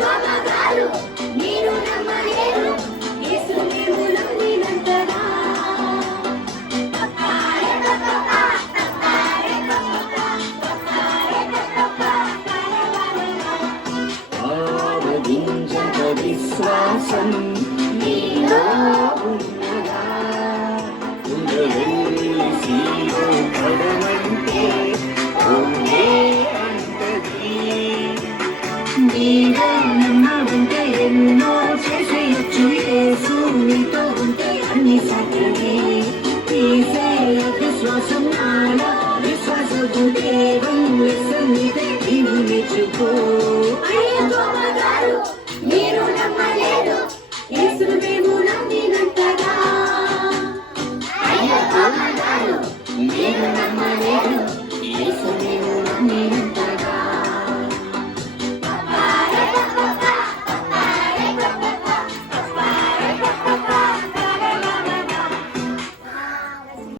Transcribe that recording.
త్వమగారు మీరు నమ్మలేరు యేసు నీవు నమ్మినంతగా ఆరాధించక విశ్వాసం నీలో ఉన్నదా ఉండవెలిసిలో పడమంటే ఉండే అంటది నీలో నమ్మకుంటే ఎన్నో చేసేయచ్చు యేసు నీతో ఉంటే అన్ని సాధ్యమే తీసేయ విశ్వాసం నాలో విశ్వాసపు దేవం లెసన్నిదే నీవు నేర్చుకో